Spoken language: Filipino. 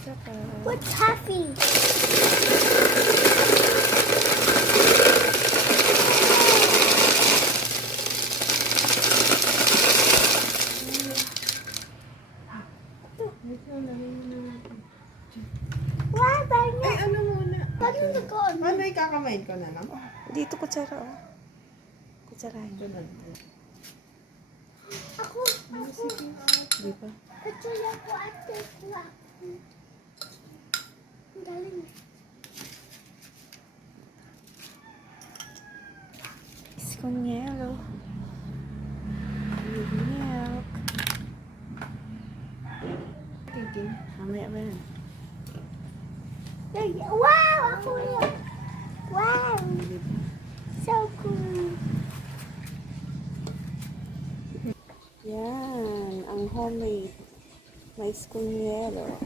What's happy? Ay, ano muna? Paano nagkaon? Paano ikakamay ko na lang? Dito, kutsara, oh. Kutsarahin. Ito na. Ako, ako. Sige. Di ba? Kutsara ko, ate galing. Esconyelo. With milk. Thinking. Mamaya ba yan? Wow! Ako yan. Wow! So cool. Yan, ang homemade na esconyelo.